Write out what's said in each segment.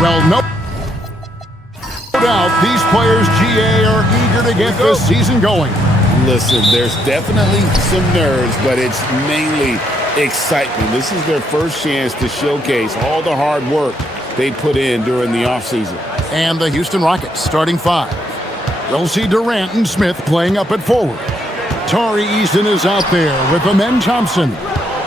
Well, no doubt these players, GA, are eager to get this season going. Listen, there's definitely some nerves, but it's mainly excitement. This is their first chance to showcase all the hard work they put in during the offseason. And the Houston Rockets starting five. We'll see Durant and Smith playing up at forward. Tari Eason is out there with Amen Thompson.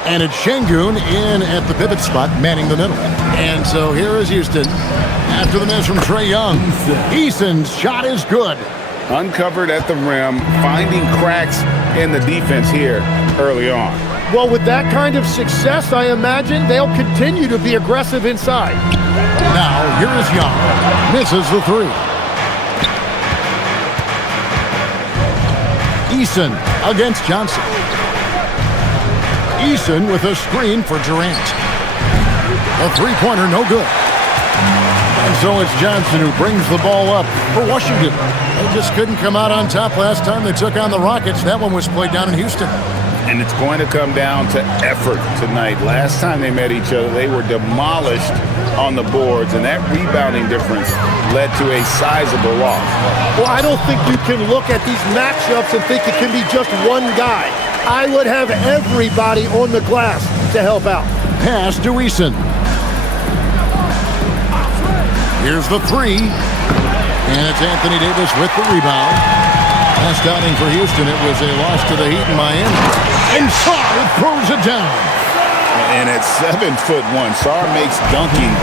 And it's Şengün in at the pivot spot, manning the middle. And so here is Houston. After the miss from Trae Young, Eason's shot is good. Uncovered at the rim, finding cracks in the defense here early on. Well, with that kind of success, I imagine they'll continue to be aggressive inside. Now, here is Young. Misses the three. Eason against Johnson. Eason with a screen for Durant. A three-pointer, no good. And so it's Johnson who brings the ball up for Washington. They just couldn't come out on top last time they took on the Rockets. That one was played down in Houston. And it's going to come down to effort tonight. Last time they met each other, they were demolished on the boards, and that rebounding difference led to a sizable loss. Well, I don't think you can look at these matchups and think it can be just one guy. I would have everybody on the glass to help out. Pass to Eason. Here's the three. And it's Anthony Davis with the rebound. Last outing for Houston, it was a loss to the Heat in Miami. And Sarr throws it down. And at 7'1", Sarr makes dunking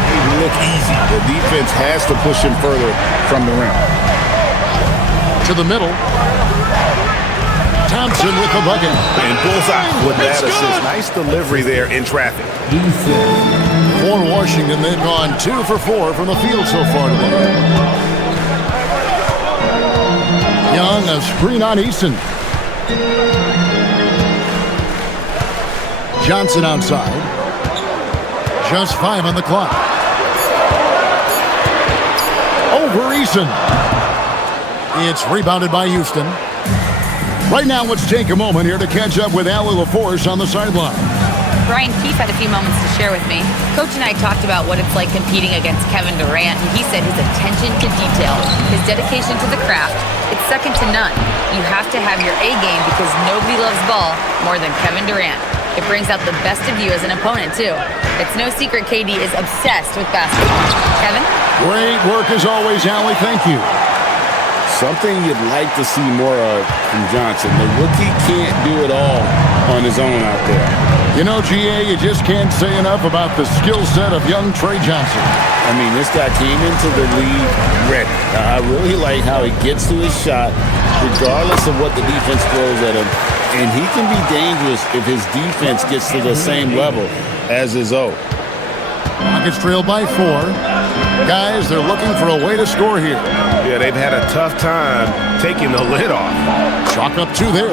look easy. The defense has to push him further from the rim. To the middle. Thompson with the bucket. And bullseye with that assist. Nice delivery there in traffic. For Washington, they've gone 2 for 4 from the field so far today. Young, a screen on Eason. Johnson outside. Just 5 on the clock. Over Eason. It's rebounded by Houston. Right now, let's take a moment here to catch up with Allie LaForce on the sideline. Brian Keefe had a few moments to share with me. Coach and I talked about what it's like competing against Kevin Durant, and he said his attention to detail, his dedication to the craft, it's second to none. You have to have your A game because nobody loves ball more than Kevin Durant. It brings out the best of you as an opponent, too. It's no secret KD is obsessed with basketball. Kevin? Great work as always, Allie. Thank you. Something you'd like to see more of from Johnson. The rookie can't do it all on his own out there. You know, GA, you just can't say enough about the skill set of young Trae Johnson. I mean, this guy came into the league ready. I really like how he gets to his shot, regardless of what the defense throws at him. And he can be dangerous if his defense gets to the same level as his own. Rockets trail by 4. Guys, they're looking for a way to score here. Yeah, they've had a tough time taking the lid off. Chalk up 2 there.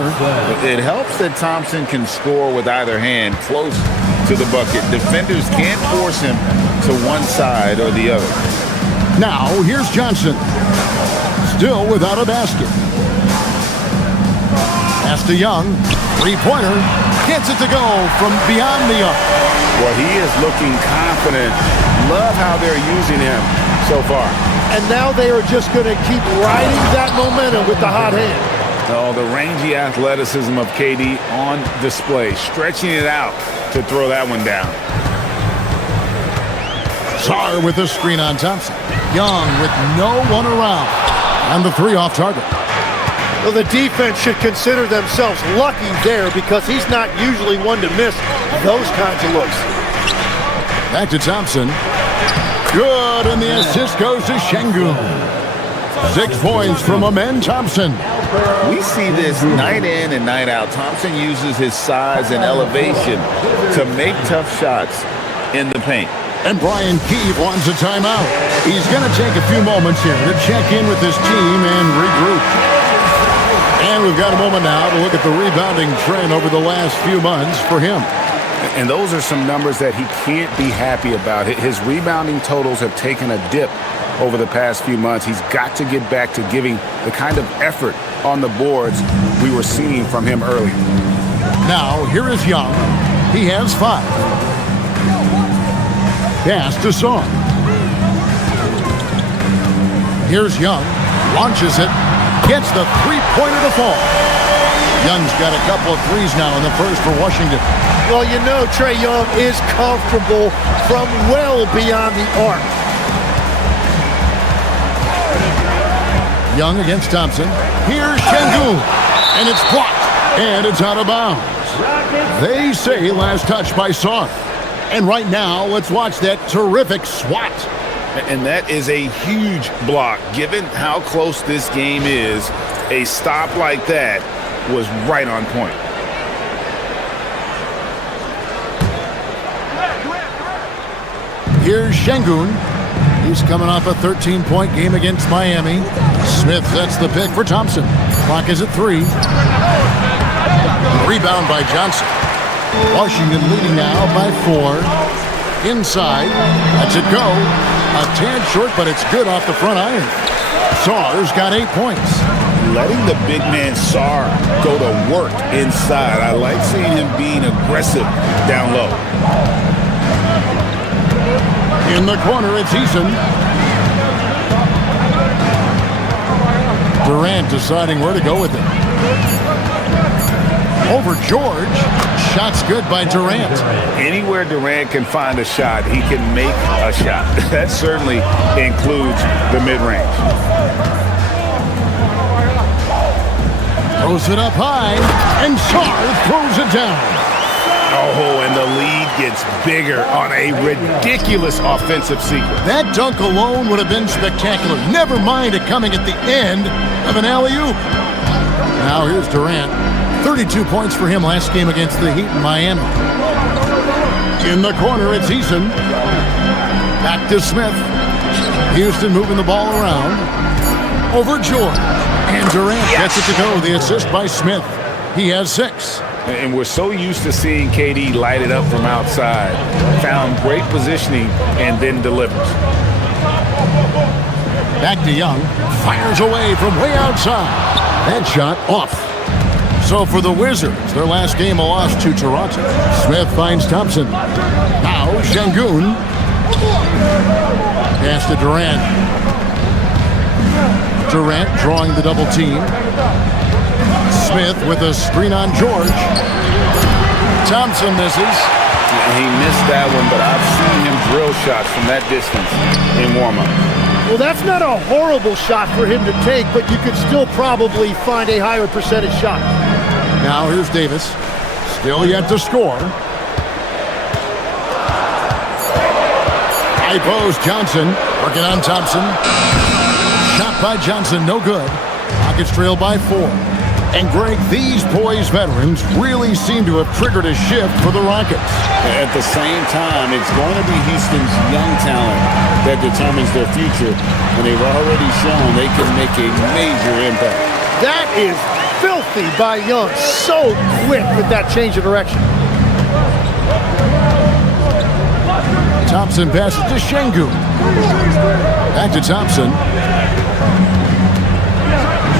It helps that Thompson can score with either hand close to the bucket. Defenders can't force him to one side or the other. Now, here's Johnson. Still without a basket. Pass to Young. Three-pointer. Gets it to go from beyond the arc. Well, he is looking confident. Love how they're using him so far. And now they are just going to keep riding that momentum with the hot hand. Oh, the rangy athleticism of KD on display, stretching it out to throw that one down. Sarr with a screen on Thompson. Young with no one around. And the 3 off target. Well, the defense should consider themselves lucky there because he's not usually one to miss those kinds of looks. Back to Thompson. Good, and the assist goes to Şengün. 6 points from Amen Thompson. We see this night in and night out. Thompson uses his size and elevation to make tough shots in the paint. And Brian Keefe wants a timeout. He's going to take a few moments here to check in with his team and regroup. And we've got a moment now to look at the rebounding trend over the last few months for him. And those are some numbers that he can't be happy about. His rebounding totals have taken a dip over the past few months. He's got to get back to giving the kind of effort on the boards we were seeing from him early. Now, here is Young. He has 5. Pass to Song. Here's Young. Launches it. Gets the three-pointer to fall. Young's got a couple of threes now in the first for Washington. Well, you know Trae Young is comfortable from well beyond the arc. Young against Thompson. Here's Şengün. And it's blocked. And it's out of bounds. They say last touch by Sarr. And right now, let's watch that terrific swat. And that is a huge block. Given how close this game is, a stop like that was right on point. Here's Şengün. He's coming off a 13-point game against Miami. Smith sets the pick for Thompson. Clock is at 3. Rebound by Johnson. Washington leading now by 4. Inside. Lets it go. A tad short, but it's good off the front iron. Sarr's got 8 points. Letting the big man Sarr go to work inside. I like seeing him being aggressive down low. In the corner, it's Eason. Durant deciding where to go with it. Over George. Shot's good by Durant. Anywhere Durant can find a shot, he can make a shot. That certainly includes the mid-range. Throws it up high, and Sarr throws it down. Oh, and the lead gets bigger on a ridiculous offensive sequence. That dunk alone would have been spectacular. Never mind it coming at the end of an alley-oop. Now here's Durant. 32 points for him last game against the Heat in Miami. In the corner, it's Eason. Back to Smith. Houston moving the ball around. Over George. And Durant gets it to go. The assist by Smith. He has 6. And we're so used to seeing KD light it up from outside. Found great positioning and then delivers. Back to Young. Fires away from way outside. That shot off. So for the Wizards, their last game a loss to Toronto. Smith finds Thompson. Now Şengün. Pass to Durant. Durant drawing the double team. Smith with a screen on George. Thompson misses. He missed that one, but I've seen him drill shots from that distance in warm-up. Well, that's not a horrible shot for him to take, but you could still probably find a higher percentage shot. Now here's Davis. Still yet to score. High post, Johnson. Working on Thompson. Shot by Johnson, no good. Rockets trail by 4. And Greg, these poised veterans really seem to have triggered a shift for the Rockets. At the same time, it's going to be Houston's young talent that determines their future, and they've already shown they can make a major impact. That is filthy by Young. So quick with that change of direction. Thompson passes to Şengün. Back to Thompson.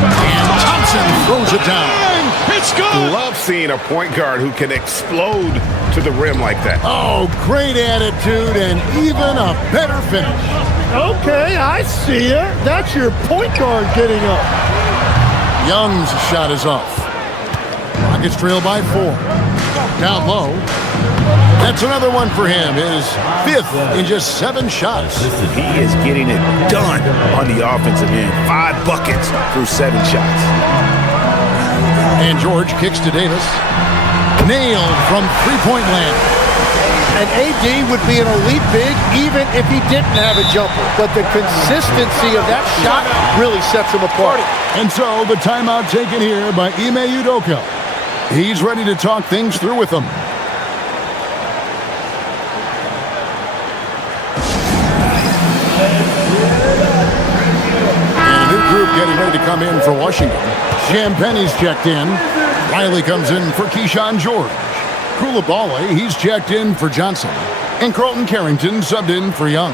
And Thompson throws it down. It's good. Love seeing a point guard who can explode to the rim like that. Oh, great attitude and even a better finish. Okay, I see it. That's your point guard getting up. Young's shot is off. Rockets trail by 4. Down low. That's another one for him. His 5th in just 7 shots. He is getting it done on the offensive end. 5 buckets through 7 shots. And George kicks to Davis. Nailed from three-point land. And AD would be an elite big even if he didn't have a jumper. But the consistency of that shot really sets him apart. And so the timeout taken here by Ime Udoka. He's ready to talk things through with them. And a new group getting ready to come in for Washington. Champagne's checked in. Riley comes in for Keyshawn George. Coulibaly, he's checked in for Johnson. And Carlton Carrington subbed in for Young.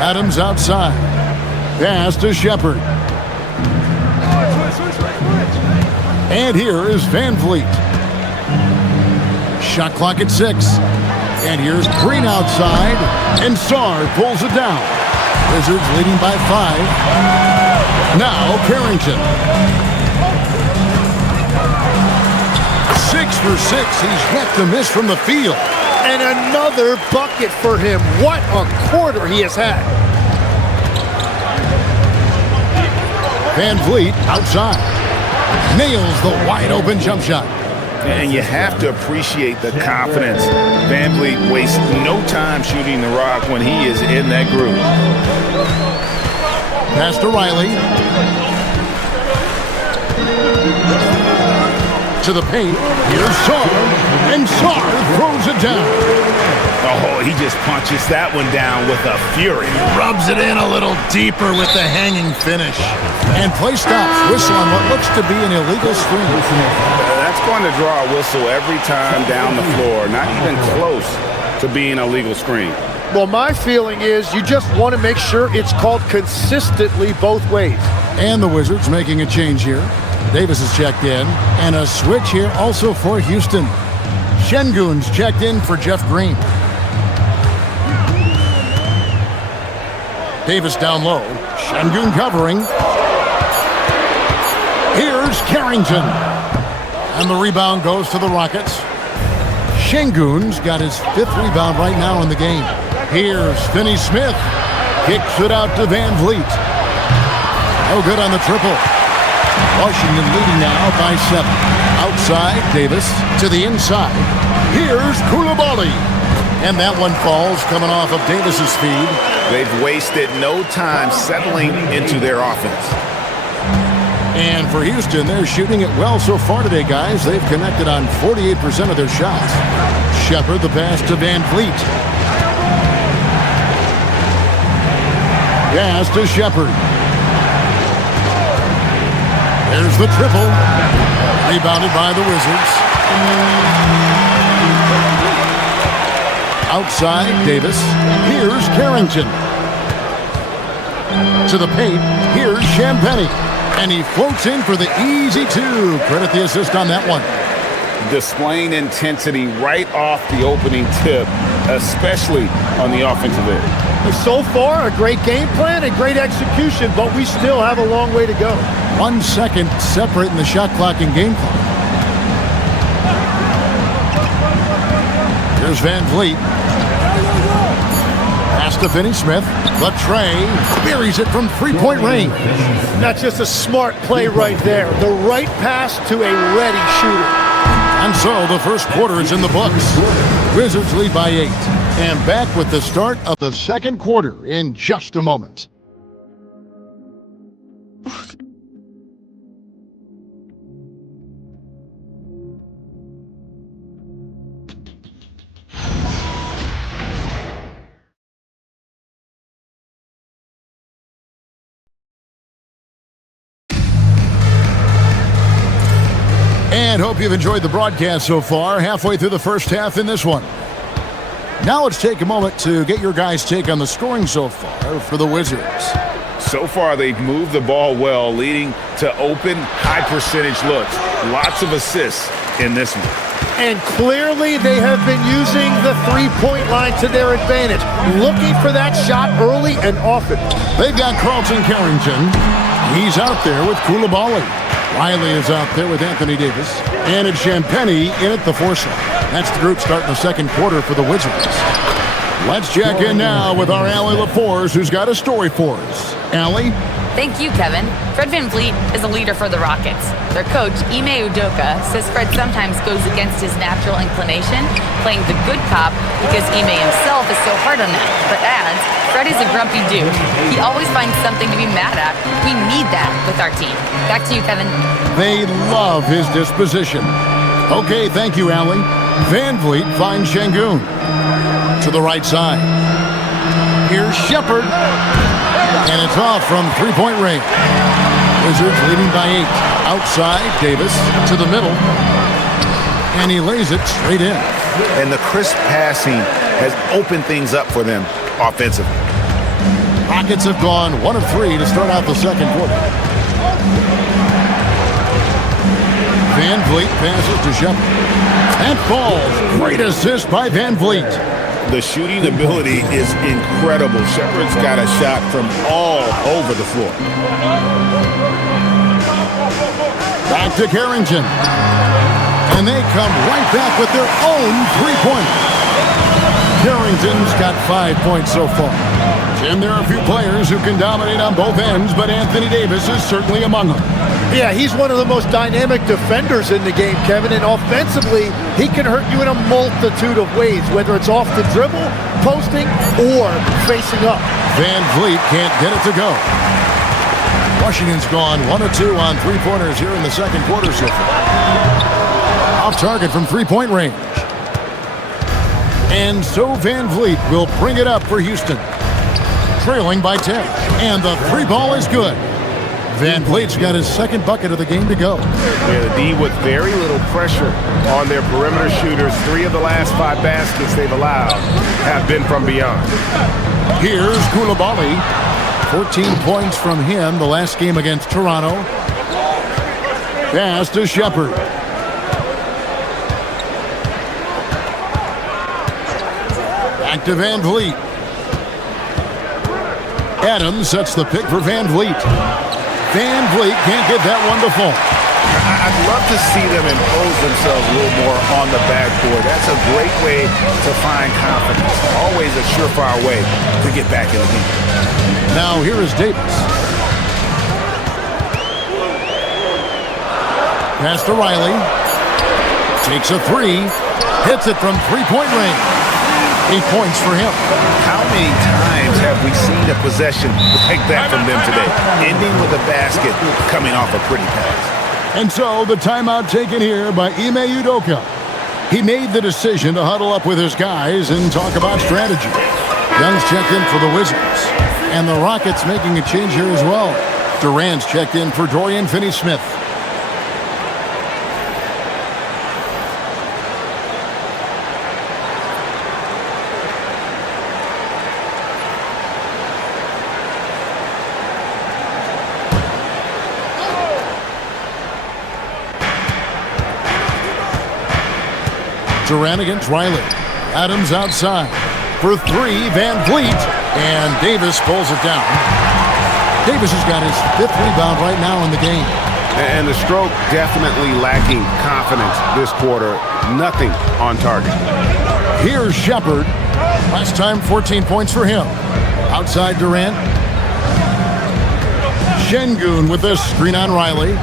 Adams outside. Pass to Shepard. And here is Van Vliet. Shot clock at 6. And here's Green outside. And Sarr pulls it down. Wizards leading by 5. Now Carrington. 6 for 6. He's yet to miss from the field. And another bucket for him. What a quarter he has had. Van Vliet outside. Nails the wide-open jump shot. And you have to appreciate the confidence. Van Vliet wastes no time shooting the rock when he is in that group. Pass to Riley. To the paint. Here's Sarr. And Sarr throws it down. Oh, he just punches that one down with a fury. Rubs it in a little deeper with the hanging finish. And play stops. Whistle on what looks to be an illegal screen. That's going to draw a whistle every time down the floor. Not even close to being a legal screen. Well, my feeling is you just want to make sure it's called consistently both ways. And the Wizards making a change here. Davis is checked in. And a switch here also for Houston. Şengün's checked in for Jeff Green. Davis down low. Şengün covering. Here's Carrington. And the rebound goes to the Rockets. Şengün's got his 5th rebound right now in the game. Here's Finney-Smith. Kicks it out to Van Vliet. No good on the triple. Washington leading now by 7. Outside, Davis to the inside. Here's Coulibaly. And that one falls coming off of Davis's feed. They've wasted no time settling into their offense. And for Houston, they're shooting it well so far today, guys. They've connected on 48% of their shots. Shepard the pass to Van Vliet. Pass to Shepard. There's the triple. Rebounded by the Wizards. Outside, Davis. Here's Carrington. To the paint. Here's Champagnie. And he floats in for the easy 2. Credit the assist on that one. Displaying intensity right off the opening tip, especially on the offensive end. So far, a great game plan and great execution, but we still have a long way to go. 1 second separating the shot clock and game clock. Here's Van Vliet. Pass to Finney-Smith. The tray buries it from 3-point range. That's just a smart play right there. The right pass to a ready shooter. And so the first quarter is in the books. Wizards lead by 8. And back with the start of the second quarter in just a moment. And hope you've enjoyed the broadcast so far. Halfway through the first half in this one. Now let's take a moment to get your guys' take on the scoring so far for the Wizards. So far, they've moved the ball well, leading to open, high-percentage looks. Lots of assists in this one. And clearly they have been using the three-point line to their advantage, looking for that shot early and often. They've got Carlton Carrington. He's out there with Coulibaly. Riley is out there with Anthony Davis. And it's Champagnie in at the 4 slot. That's the group starting the second quarter for the Wizards. Let's check in now with our Allie LaForce, who's got a story for us. Allie? Thank you, Kevin. Fred Van Vliet is a leader for the Rockets. Their coach, Ime Udoka, says Fred sometimes goes against his natural inclination, playing the good cop because Ime himself is so hard on him, but adds, Fred is a grumpy dude. He always finds something to be mad at. We need that with our team. Back to you, Kevin. They love his disposition. Okay, thank you, Allie. Van Vliet finds Şengün. To the right side. Here's Shepard. And it's off from three-point range. Wizards leading by 8. Outside, Davis to the middle. And he lays it straight in. And the crisp passing has opened things up for them offensively. Hot Rockets have gone 1 of 3 to start out the second quarter. Van Vliet passes to Shepard. That falls. Great assist by Van Vliet. The shooting ability is incredible. Shepard's got a shot from all over the floor. Back to Carrington. And they come right back with their own three-pointer. Carrington's got 5 points so far. Tim, there are a few players who can dominate on both ends, but Anthony Davis is certainly among them. Yeah, he's one of the most dynamic defenders in the game, Kevin, and offensively, he can hurt you in a multitude of ways, whether it's off the dribble, posting, or facing up. Van Vliet can't get it to go. Washington's gone 1 of 2 on three-pointers here in the second quarter so far. Off target from three-point range. And so Van Vliet will bring it up for Houston. Trailing by 10. And the three ball is good. Van Vliet's got his second bucket of the game to go. Yeah, the D with very little pressure on their perimeter shooters. 3 of the last 5 baskets they've allowed have been from beyond. Here's Koulibaly. 14 points from him the last game against Toronto. Pass to Shepard. Back to Van Vliet. Adams sets the pick for Van Vliet. Van Vliet can't get that one to fall. I'd love to see them impose themselves a little more on the backboard. That's a great way to find confidence. Always a surefire way to get back in the game. Now here is Davis. Pass to Riley. Takes a three. Hits it from three-point range. 8 points for him. How many times have we seen a possession like that from them today? Ending with a basket, coming off a pretty pass. And so the timeout taken here by Ime Udoka. He made the decision to huddle up with his guys and talk about strategy. Young's checked in for the Wizards. And the Rockets making a change here as well. Durant's checked in for Dorian Finney-Smith. Durant against Riley. Adams outside. For 3, Van Vliet. And Davis pulls it down. Davis has got his 5th rebound right now in the game. And the stroke definitely lacking confidence this quarter. Nothing on target. Here's Shepard. Last time, 14 points for him. Outside Durant. Şengün with this screen on Riley.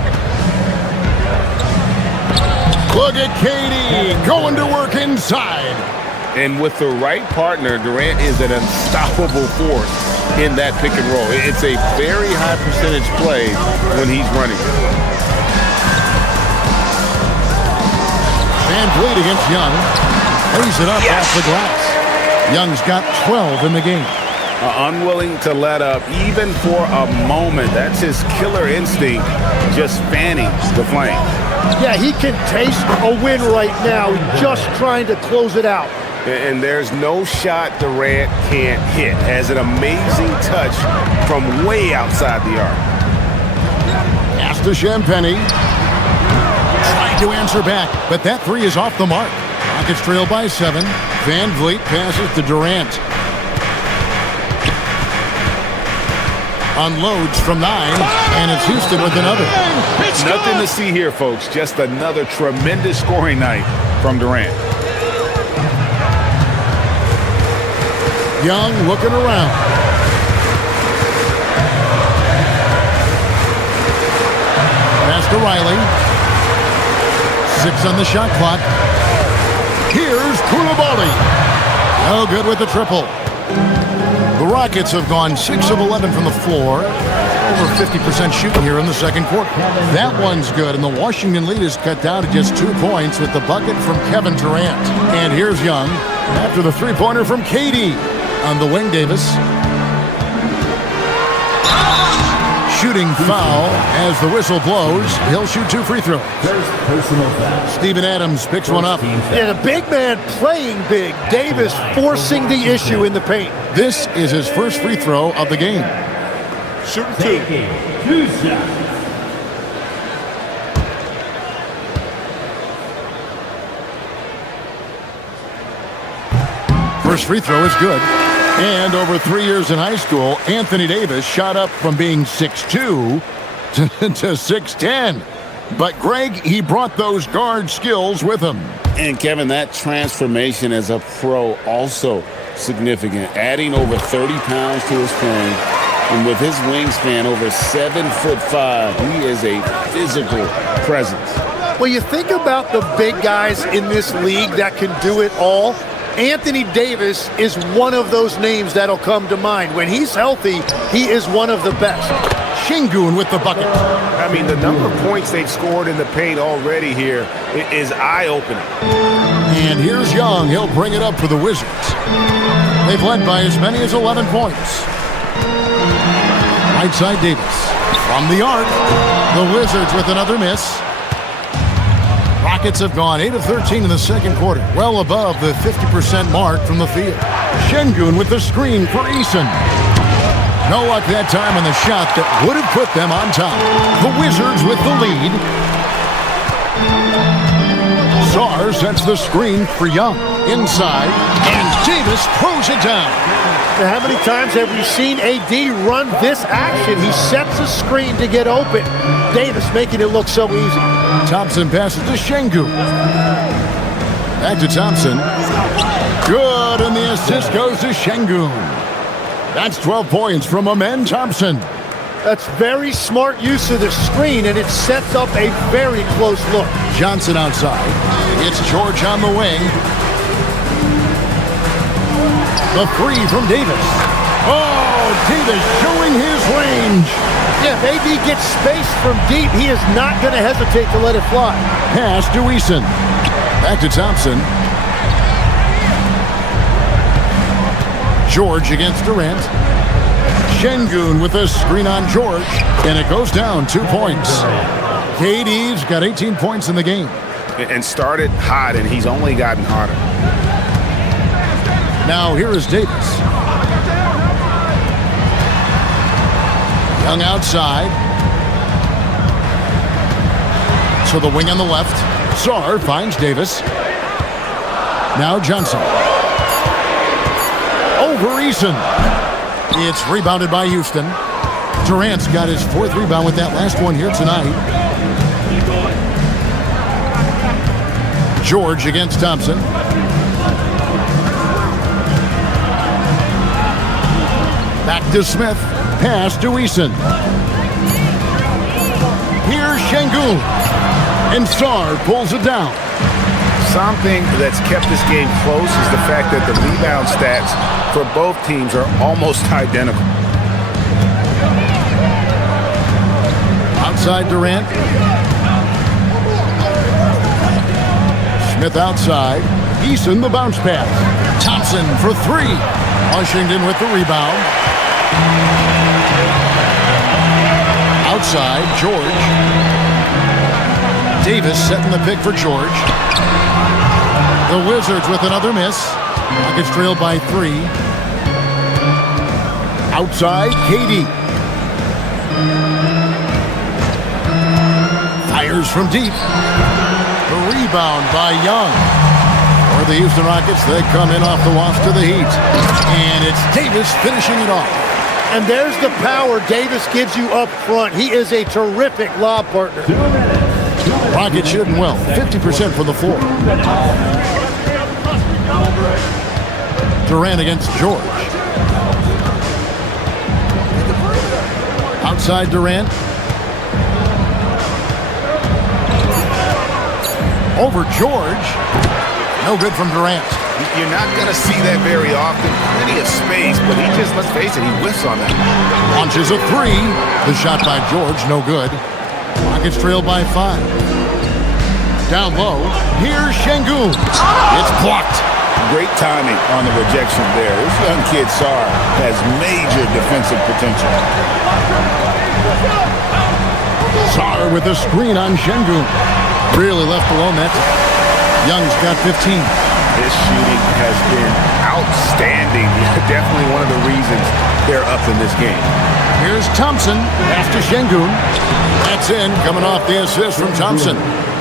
Look at Katie going to work inside. And with the right partner, Durant is an unstoppable force in that pick and roll. It's a very high percentage play when he's running. Van Vliet against Young. Lays it up off the glass. Young's got 12 in the game. Unwilling to let up even for a moment. That's his killer instinct, just fanning the flame. Yeah, he can taste a win right now, just trying to close it out. And there's no shot Durant can't hit. Has an amazing touch from way outside the arc. Pass to Champagny. Tried to answer back, but that 3 is off the mark. Rockets trail by 7. Van Vliet passes to Durant. Unloads from 9, and it's Houston with another. Nothing to see here, folks. Just another tremendous scoring night from Durant. Young looking around. Pass to Riley. 6 on the shot clock. Here's Koulibaly. No good with the triple. The Rockets have gone 6 of 11 from the floor. Over 50% shooting here in the second quarter. That one's good, and the Washington lead is cut down to just 2 points with the bucket from Kevin Durant. And here's Young after the three-pointer from KD. On the wing, Davis. shooting foul as the whistle blows. He'll shoot 2 free throws. First personal foul. Steven Adams picks one up. Yeah, the big man playing big. Davis forcing the issue in the paint. This is his first free throw of the game. Shooting 2. Taking 2 shots. First free throw is good. And over 3 years in high school, Anthony Davis shot up from being 6'2" to 6'10". But Greg, he brought those guard skills with him. And Kevin, that transformation as a pro also significant. Adding over 30 pounds to his frame. And with his wingspan over 7'5", he is a physical presence. Well, you think about the big guys in this league that can do it all. Anthony Davis is one of those names that'll come to mind. When he's healthy, he is one of the best. Şengün with the bucket. I mean, the number of points they've scored in the paint already here is eye-opening. And here's Young. He'll bring it up for the Wizards. They've led by as many as 11 points. Right side Davis. From the arc, the Wizards with another miss. Rockets have gone 8 of 13 in the second quarter, well above the 50% mark from the field. Şengün with the screen for Eason. No luck that time on the shot that would have put them on top. The Wizards with the lead. Sarr sets the screen for Young. Inside, and Davis throws it down. Now, how many times have we seen AD run this action? He sets a screen to get open. Davis making it look so easy. Thompson passes to Şengün. Back to Thompson. Good, and the assist goes to Şengün. That's 12 points from Amen Thompson. That's very smart use of the screen, and it sets up a very close look. Johnson outside. It's George on the wing. The three from Davis. Oh, Davis showing his range. Yeah, if AD gets space from deep, he is not going to hesitate to let it fly. Pass to Eason. Back to Thompson. George against Durant. Şengün with a screen on George, and it goes down 2 points. KD's got 18 points in the game. And started hot, and he's only gotten hotter. Now here is Davis. Young outside. To the wing on the left. Sarr finds Davis. Now Johnson. Over Eason. It's rebounded by Houston. Durant's got his 4th rebound with that last one here tonight. George against Thompson. Back to Smith. Pass to Eason. Here's Şengün. And Sarr pulls it down. Something that's kept this game close is the fact that the rebound stats for both teams are almost identical. Outside Durant. Smith outside. Eason the bounce pass. Thompson for 3. Washington with the rebound. Outside, George. Davis setting the pick for George. The Wizards with another miss. Rockets trailed by 3. Outside, KD. Fires from deep. The rebound by Young. For the Houston Rockets, they come in off the wash to the Heat. And it's Davis finishing it off. And there's the power Davis gives you up front. He is a terrific lob partner. Rockets shooting well, 50% from the floor. Durant against George. Outside Durant. Over George. No good from Durant. You're not going to see that very often. Plenty of space, but he just, let's face it, he whiffs on that. Launches a 3. The shot by George, no good. Rockets trail by 5. Down low, here's Şengün. It's blocked. Great timing on the rejection there. This young kid, Sarr, has major defensive potential. Sarr with a screen on Şengün. Really left alone that time. Young's got 15. His shooting has been outstanding. Definitely one of the reasons they're up in this game. Here's Thompson after Şengün. That's in, coming off the assist from Thompson.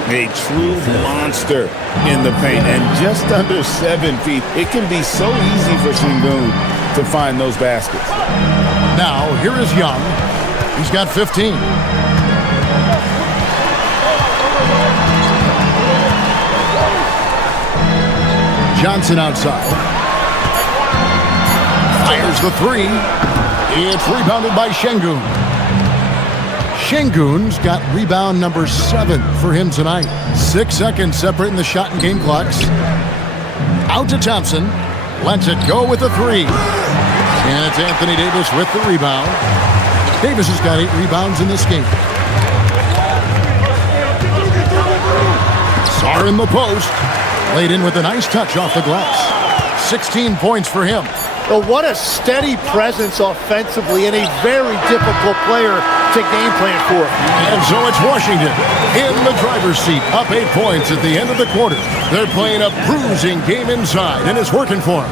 A true monster in the paint, and just under 7 feet. It can be so easy for Şengün to find those baskets. Now, here is Young. He's got 15. Johnson outside. Fires the three. It's rebounded by Şengün. Şengün's got rebound number 7 for him tonight. 6 seconds separating the shot and game clocks. Out to Thompson. Lets it go with the three. And it's Anthony Davis with the rebound. Davis has got 8 rebounds in this game. Sarr in the post. Laid in with a nice touch off the glass. 16 points for him. Well, what a steady presence offensively and a very difficult player to game plan for. And so it's Washington in the driver's seat, up 8 points at the end of the quarter. They're playing a bruising game inside, and it's working for them.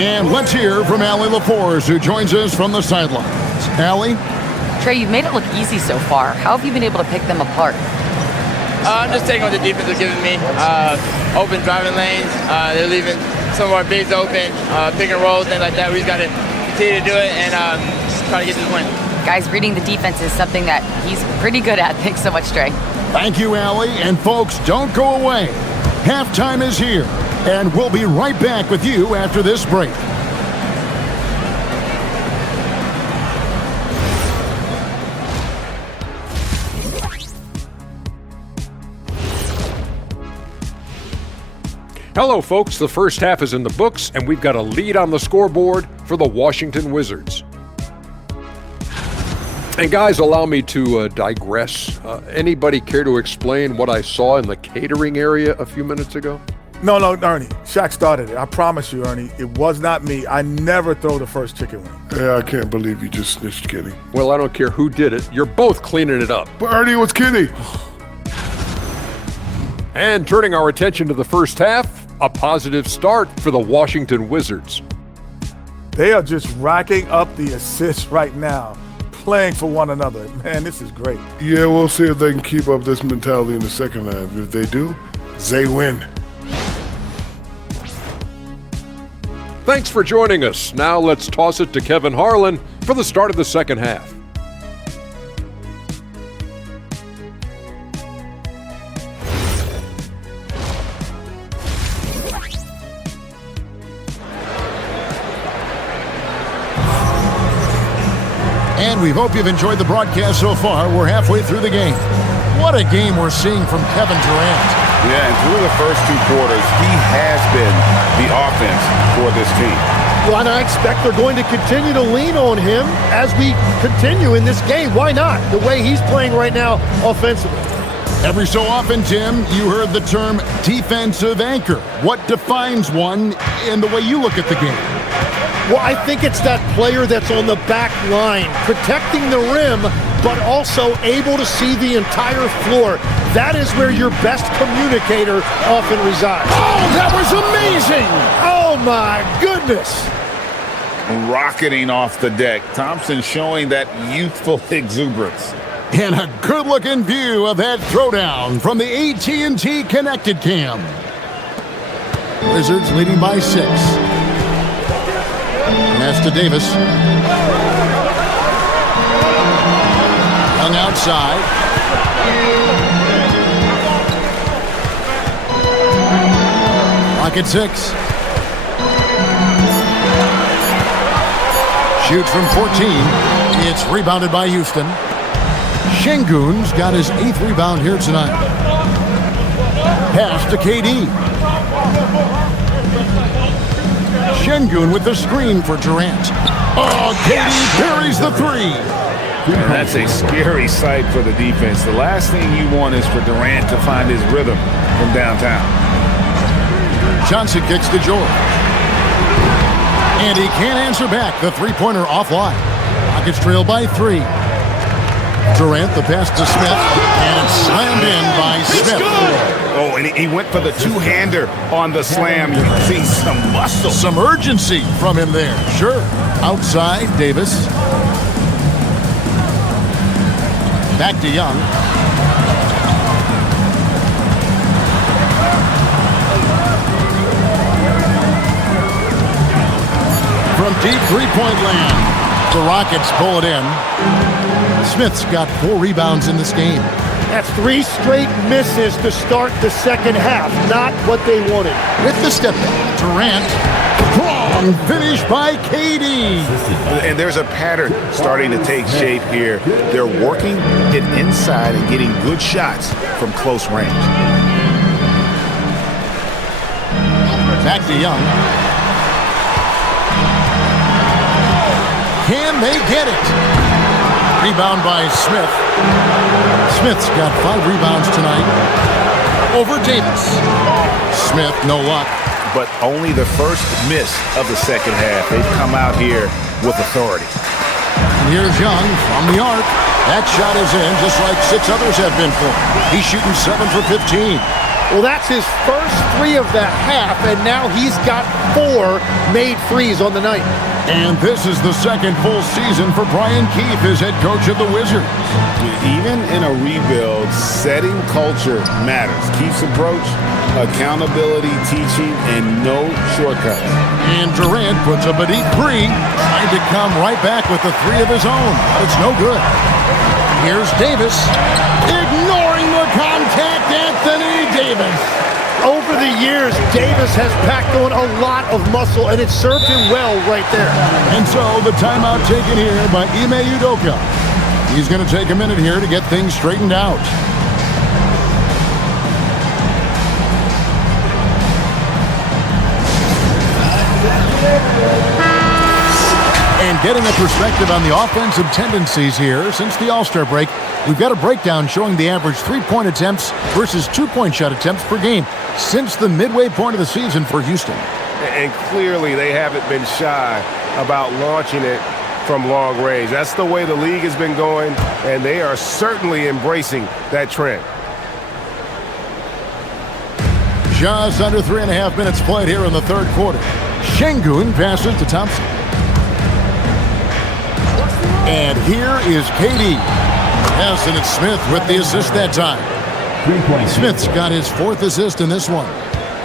And let's hear from Allie LaForce, who joins us from the sidelines. Allie? Trey, you've made it look easy so far. How have you been able to pick them apart? I'm just taking what the defense is giving me. Open driving lanes. They're leaving some of our bigs open, pick and rolls, things like that. We just got to continue to do it and try to get to the win. Guys, reading the defense is something that he's pretty good at. Thanks so much, Trey. Thank you, Allie. And folks, don't go away. Halftime is here, and we'll be right back with you after this break. Hello, folks. The first half is in the books, and we've got a lead on the scoreboard for the Washington Wizards. And guys, allow me to digress. Anybody care to explain what I saw in the catering area a few minutes ago? No, Ernie. Shaq started it. I promise you, Ernie, it was not me. I never throw the first chicken wing. Yeah, I can't believe you just snitched Kenny. Well, I don't care who did it. You're both cleaning it up. But Ernie, it was Kenny. And turning our attention to the first half, a positive start for the Washington Wizards. They are just racking up the assists right now, playing for one another. Man, this is great. Yeah, we'll see if they can keep up this mentality in the second half. If they do, they win. Thanks for joining us. Now let's toss it to Kevin Harlan for the start of the second half. And we hope you've enjoyed the broadcast so far. We're halfway through the game. What a game we're seeing from Kevin Durant. Yeah, and through the first 2 quarters, he has been the offense for this team. Well, and I expect they're going to continue to lean on him as we continue in this game. Why not? The way he's playing right now offensively. Every so often, Tim, you heard the term defensive anchor. What defines one in the way you look at the game? Well, I think it's that player that's on the back line, protecting the rim, but also able to see the entire floor. That is where your best communicator often resides. Oh, that was amazing! Oh, my goodness! Rocketing off the deck. Thompson showing that youthful exuberance. And a good-looking view of that throwdown from the AT&T Connected Cam. Wizards leading by 6. Pass to Davis. Young outside. Rocket 6. Shoots from 14. It's rebounded by Houston. Şengün's got his 8th rebound here tonight. Pass to KD. Şengün with the screen for Durant. Oh, KD buries the 3. And that's a scary sight for the defense. The last thing you want is for Durant to find his rhythm from downtown. Johnson kicks to George. And he can't answer back. The three-pointer offline. Rockets trail by 3. Durant, the pass to Smith, and it's slammed in by Smith. Oh, and he went for the two-hander on the slam. You can see some muscle. Some urgency from him there. Sure. Outside, Davis. Back to Young. From deep three-point land, the Rockets pull it in. Smith's got 4 rebounds in this game. That's 3 straight misses to start the second half. Not what they wanted. With the step back, Durant. Strong finish by KD. And there's a pattern starting to take shape here. They're working it inside and getting good shots from close range. Back to Young. Can they get it? Rebound by Smith. Smith's got 5 rebounds tonight. Over Davis. Smith, no luck. But only the first miss of the second half. They've come out here with authority. And here's Young from the arc. That shot is in, just like 6 others have been for him. He's shooting 7 for 15. Well, that's his first 3 of the half, and now he's got 4 made threes on the night. And this is the second full season for Brian Keefe as head coach of the Wizards. Even in a rebuild, setting culture matters. Keefe's approach, accountability, teaching, and no shortcuts. And Durant puts up a deep 3, trying to come right back with a 3 of his own. But it's no good. Here's Davis, ignoring the contact, Anthony Davis. Over the years, Davis has packed on a lot of muscle, and it served him well right there. And so the timeout taken here by Ime Udoka. He's going to take a minute here to get things straightened out. And getting a perspective on the offensive tendencies here since the All-Star break, we've got a breakdown showing the average 3-point attempts versus 2-point shot attempts per game since the midway point of the season for Houston. And clearly they haven't been shy about launching it from long range. That's the way the league has been going, and they are certainly embracing that trend. Just under 3.5 minutes played here in the third quarter. Şengün passes to Thompson. And here is KD. Yes, and it's Smith with the assist that time. Smith's got his 4th assist in this one.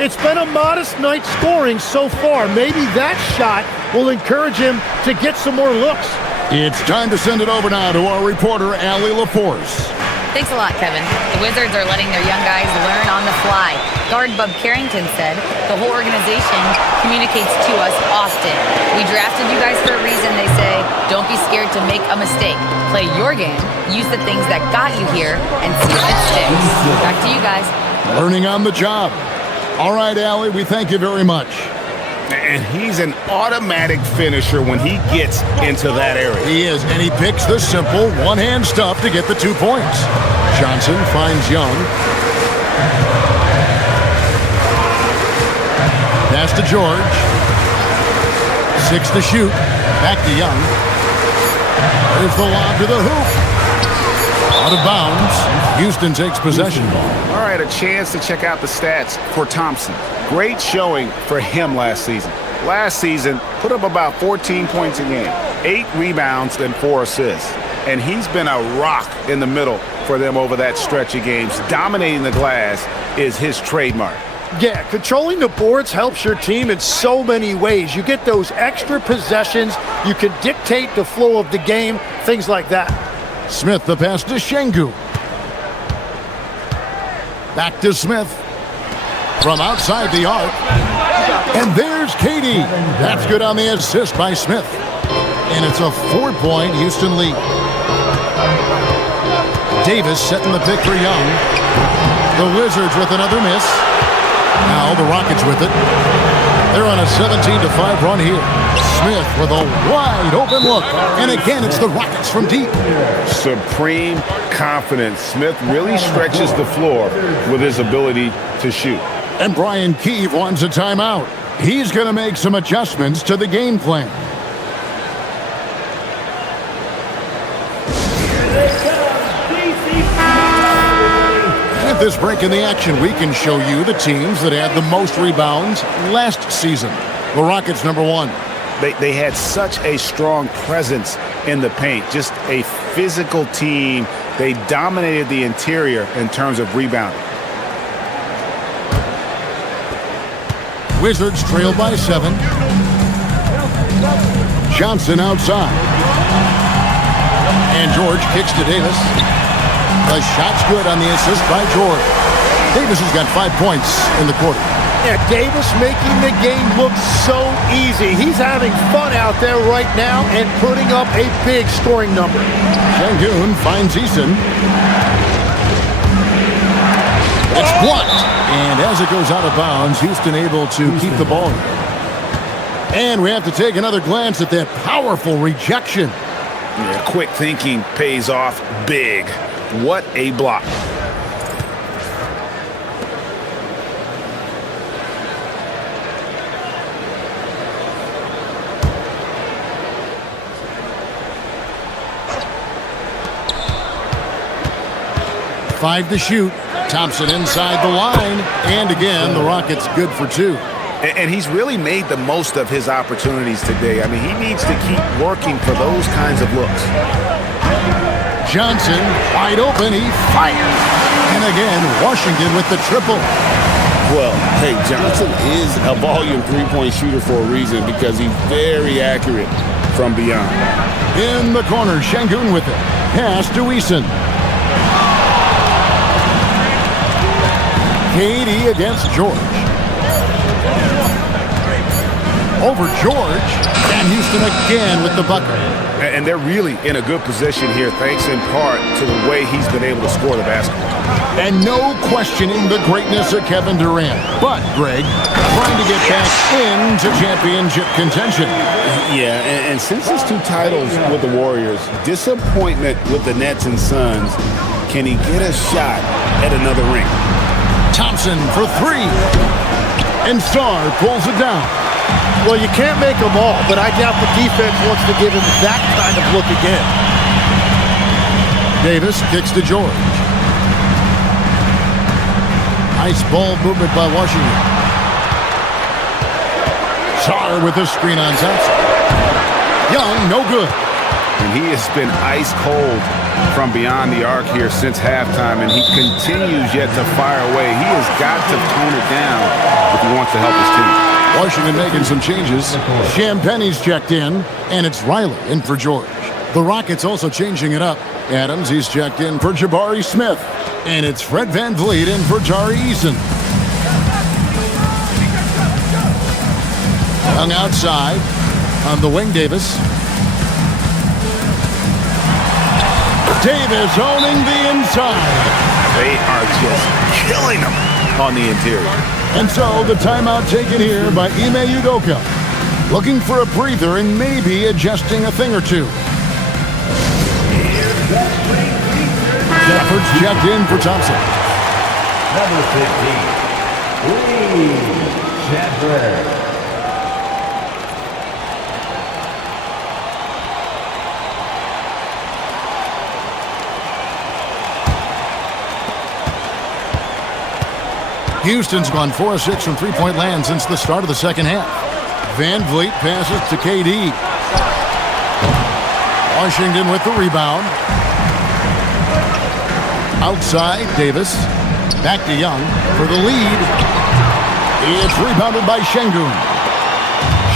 It's been a modest night scoring so far. Maybe that shot will encourage him to get some more looks. It's time to send it over now to our reporter, Allie LaForce. Thanks a lot, Kevin. The Wizards are letting their young guys learn on the fly. Guard Bub Carrington said the whole organization communicates to us often. We drafted you guys for a reason, they say. Don't be scared to make a mistake. Play your game, use the things that got you here, and see if it sticks. Back to you guys. Learning on the job. All right, Allie, we thank you very much. And he's an automatic finisher when he gets into that area. He is, and he picks the simple one-hand stuff to get the 2 points. Johnson finds Young. Pass to George. 6 to shoot. Back to Young. There's the lob to the hoop. Out of bounds. Houston takes possession. All right, a chance to check out the stats for Thompson. Great showing for him last season. Last season, put up about 14 points a game, 8 rebounds, and 4 assists. And he's been a rock in the middle for them over that stretch of games. Dominating the glass is his trademark. Yeah, controlling the boards helps your team in so many ways. You get those extra possessions. You can dictate the flow of the game, things like that. Smith, the pass to Şengün. Back to Smith. From outside the arc. And there's KD. That's good on the assist by Smith. And it's a 4-point Houston lead. Davis setting the pick for Young. The Wizards with another miss. Now the Rockets with it. They're on a 17-5 run here. Smith with a wide open look. And again, it's the Rockets from deep. Supreme confidence. Smith really stretches the floor with his ability to shoot. And Brian Keefe wants a timeout. He's going to make some adjustments to the game plan. At this break in the action, we can show you the teams that had the most rebounds last season. The Rockets, number 1. They had such a strong presence in the paint, just a physical team. They dominated the interior in terms of rebounding. Wizards trail by 7. Johnson outside. And George kicks to Davis. The shot's good on the assist by George. Davis has got 5 points in the quarter. Yeah, Davis making the game look so easy. He's having fun out there right now and putting up a big scoring number. Şengün finds Eason. It's blocked. And as it goes out of bounds, Houston able to keep the ball. And we have to take another glance at that powerful rejection. Yeah, quick thinking pays off big. What a block. Five to shoot. Thompson inside the line. And again, the Rockets good for 2. And he's really made the most of his opportunities today. I mean, he needs to keep working for those kinds of looks. Johnson, wide open, he fires. And again, Washington with the triple. Well, hey, Johnson is a volume three-point shooter for a reason because he's very accurate from beyond. In the corner, Şengün with it. Pass to Eason. KD against George. Over George, and Houston again with the bucket. And they're really in a good position here, thanks in part to the way he's been able to score the basketball. And no questioning the greatness of Kevin Durant. But, Greg, trying to get back into championship contention. Yeah, and since his 2 titles with the Warriors, disappointment with the Nets and Suns, can he get a shot at another ring? Thompson for 3. And Starr pulls it down. Well, you can't make them all, but I doubt the defense wants to give him that kind of look again. Davis kicks to George. Nice ball movement by Washington. Starr with a screen on Thompson. Young, no good. And he has been ice cold from beyond the arc here since halftime, and he continues yet to fire away. He has got to tone it down if he wants to help his team. Washington making some changes. Champagne's checked in, and it's Riley in for George. The Rockets also changing it up. Adams, he's checked in for Jabari Smith. And it's Fred VanVleet in for Tari Eason. Young outside on the wing, Davis. Davis owning the inside. They are just killing him on the interior. And so the timeout taken here by Ime Udoka. Looking for a breather and maybe adjusting a thing or 2. Stafford's checked in for Thompson. Number 15, Lee Chandler. Houston's gone 4 of 6 from three-point land since the start of the second half. VanVleet passes to KD. Washington with the rebound. Outside, Davis. Back to Young for the lead. It's rebounded by Şengün.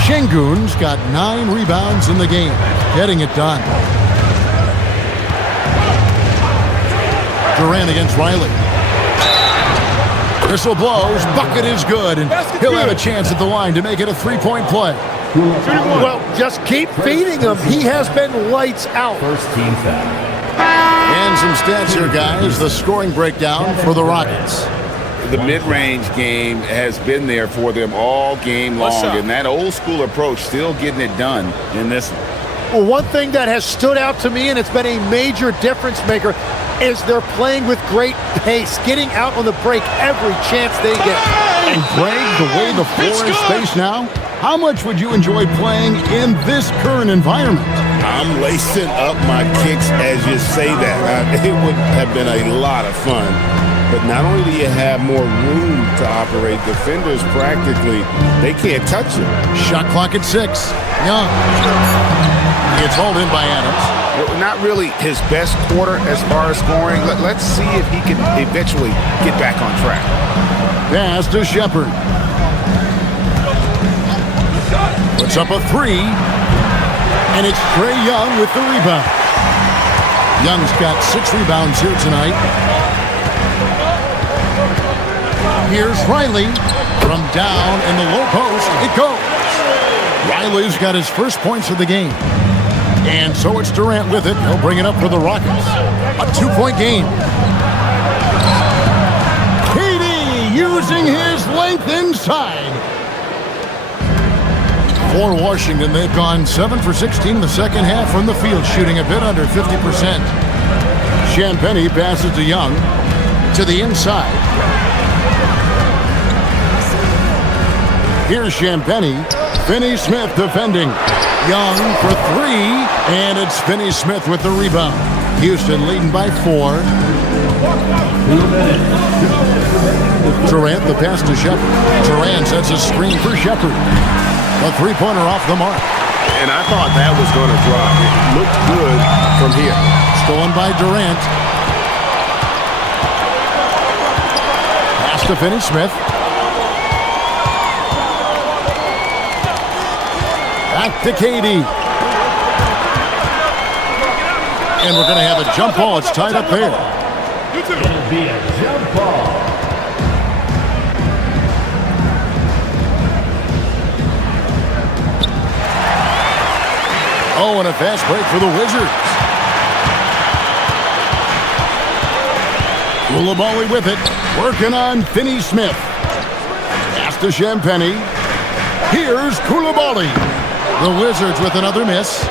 Şengün's got 9 rebounds in the game, getting it done. Durant against Riley. Whistle blows, bucket is good, and he'll have a chance at the line to make it a 3-point play. Well, just keep feeding him. He has been lights out. First team foul. And some stats here, guys. The scoring breakdown for the Rockets. The mid-range game has been there for them all game long, and that old-school approach still getting it done in this one. Well, one thing that has stood out to me, and it's been a major difference maker, is they're playing with great pace, getting out on the break every chance they get. And Greg, the way the floor is spaced now, how much would you enjoy playing in this current environment? I'm lacing up my kicks as you say that. It would have been a lot of fun. But not only do you have more room to operate, defenders practically, they can't touch it. Shot clock at 6. Young. It's hauled in by Adams. Well, not really his best quarter as far as scoring. Let's see if he can eventually get back on track. Pass to Shepard. Puts up a 3. And it's Trae Young with the rebound. Young's got 6 rebounds here tonight. Here's Riley from down in the low post. It goes. Riley's got his first points of the game. And so it's Durant with it. He'll bring it up for the Rockets. A 2-point game. KD using his length inside. For Washington, they've gone 7 for 16 in the second half from the field, shooting a bit under 50%. Champagnie passes to Young to the inside. Here's Champagnie. Finney-Smith defending. Young for 3, and it's Finney-Smith with the rebound. Houston leading by 4. Durant, the pass to Shepard. Durant sets a screen for Shepard. A 3-pointer off the mark. And I thought that was going to drop. It looked good from here. Stolen by Durant. Pass to Finney-Smith. Back to KD. And we're going to have a jump ball. It's tied up there. It'll be a jump ball. Oh, and a fast break for the Wizards. Koulibaly with it. Working on Finney-Smith. Pass to Champagnie. Here's Koulibaly. The Wizards with another miss.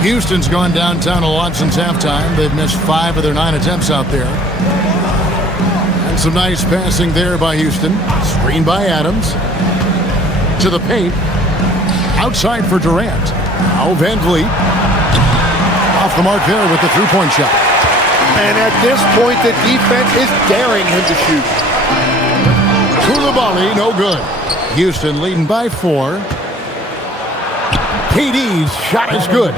Houston's gone downtown a lot since halftime. They've missed 5 of their 9 attempts out there. And some nice passing there by Houston. Screen by Adams. To the paint. Outside for Durant. Now Van Vliet. Off the mark there with the 3-point shot. And at this point, the defense is daring him to shoot. Koulibaly, no good. Houston leading by 4. KD's shot is good.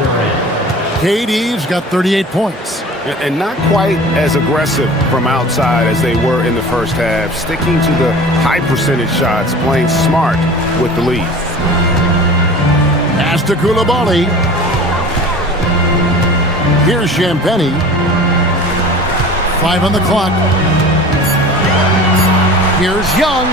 KD's got 38 points. And not quite as aggressive from outside as they were in the first half. Sticking to the high percentage shots, playing smart with the lead. Pass to Koulibaly. Here's Champagnie. 5 on the clock. Here's Young.